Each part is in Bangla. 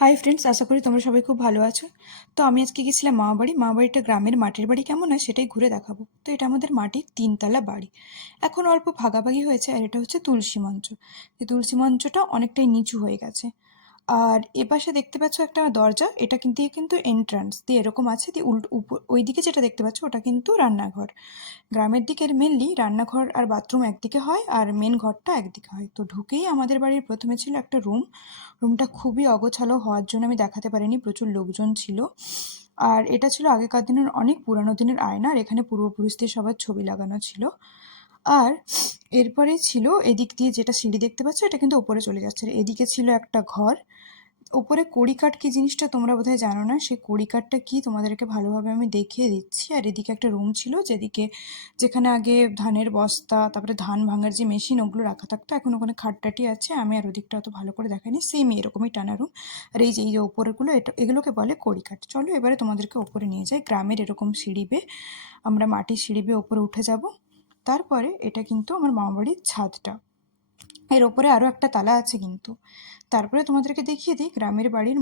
হাই ফ্রেন্ডস, আশা করি তোমরা সবাই খুব ভালো আছো। তো আমি আজকে গেছিলাম মামাবাড়ি। মামাবাড়িটা গ্রামের মাটির বাড়ি কেমন হয় সেটাই ঘুরে দেখাবো। তো এটা আমাদের মাটির 3 তলা বাড়ি। এখন অল্প ভাগাভাগি হয়েছে, আর এটা হচ্ছে তুলসী মঞ্চ। এই তুলসী মঞ্চটা অনেকটাই নিচু হয়ে গেছে। আর এপাশে দেখতে পাচ্ছ একটা দরজা, এটা কিন্তু এন্ট্রান্স দিয়ে এরকম আছে, দিয়ে উল্টো ওইদিকে যেটা দেখতে পাচ্ছ ওটা কিন্তু রান্নাঘর। গ্রামের দিকের মেনলি রান্নাঘর আর বাথরুম একদিকে হয়, আর মেন ঘরটা একদিকে হয়। তো ঢুকেই আমাদের বাড়ির প্রথমে ছিল একটা রুম। রুমটা খুবই অগোছালো হওয়ার জন্য আমি দেখাতে পারিনি, প্রচুর লোকজন ছিল। আর এটা ছিল আগেকার দিনের অনেক পুরানো দিনের আয়না, আর এখানে পূর্বপুরুষদের সবার ছবি লাগানো ছিল। আর এরপরে ছিল এদিক দিয়ে যেটা সিঁড়ি দেখতে পাচ্ছ, এটা কিন্তু ওপরে চলে যাচ্ছে। আর এদিকে ছিল একটা ঘর। ওপরে কড়িকাঠ কি জিনিসটা তোমরা বোধহয় জানো না, সেই কড়িকাঠটা কি তোমাদেরকে ভালোভাবে আমি দেখিয়ে দিচ্ছি। আর এদিকে একটা রুম ছিল, যেখানে আগে ধানের বস্তা, তারপরে ধান ভাঙার যে মেশিন, ওগুলো রাখা থাকতো। এখন ওখানে খাটটাটি আছে, আমি আর ওদিকটা অত ভালো করে দেখাইনি। সেম এরকমই টানা রুম। আর এই যে ওপরেরগুলো, এগুলোকে বলে কড়িকাঠ। চলো এবারে তোমাদেরকে ওপরে নিয়ে যাই। গ্রামের এরকম সিঁড়ি বেয়ে আমরা মাটির সিঁড়ি বেয়ে ওপরে উঠে যাব। তারপরে এটা কিন্তু আমার মামাবাড়ির ছাদটা। এর ওপরে আরও একটা তালা আছে কিন্তু। তারপরে তোমাদেরকে দেখিয়ে দিই গ্রামের বাড়ির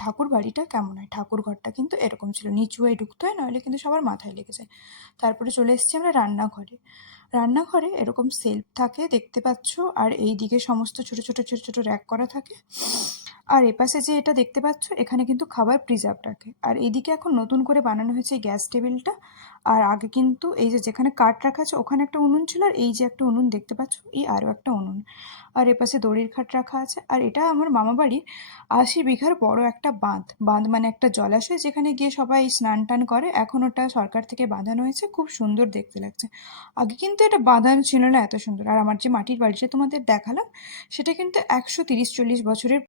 ঠাকুর বাড়িটা কেমন হয়। ঠাকুর ঘরটা কিন্তু এরকম ছিল, নিচু হয়ে ঢুকতে হয়, নাহলে কিন্তু সবার মাথায় লেগে যায়। তারপরে চলে এসেছি আমরা রান্নাঘরে। রান্নাঘরে এরকম সেলফ থাকে দেখতে পাচ্ছ, আর এই দিকে সমস্ত ছোট ছোট ছোট ছোট র্যাক করা থাকে। আর এপাশে যে এটা দেখতে পাচ্ছ, এখানে কিন্তু খাবার প্রিজার্ভ রাখে। আর এদিকে এখন নতুন করে বানানো হয়েছে এই গ্যাস টেবিলটা। আর আগে কিন্তু এই যে যেখানে কাঠ রাখা আছে ওখানে একটা উনুন ছিল, আর এই যে একটা উনুন দেখতে পাচ্ছ, এই আরও একটা উনুন। আর এপাশে দড়ির খাট রাখা আছে। আর এটা আমার মামাবাড়ির 80 বিঘার বড় একটা বাঁধ। বাঁধ মানে একটা জলাশয়, যেখানে গিয়ে সবাই স্নান টান করে। এখন ওটা সরকার থেকে বাঁধানো হয়েছে, খুব সুন্দর দেখতে লাগছে। আগে কিন্তু এটা বাঁধানো ছিল না এত সুন্দর। আর আমার যে মাটির বাড়িটা তোমাদের দেখালাম, সেটা কিন্তু 130-140 বছরের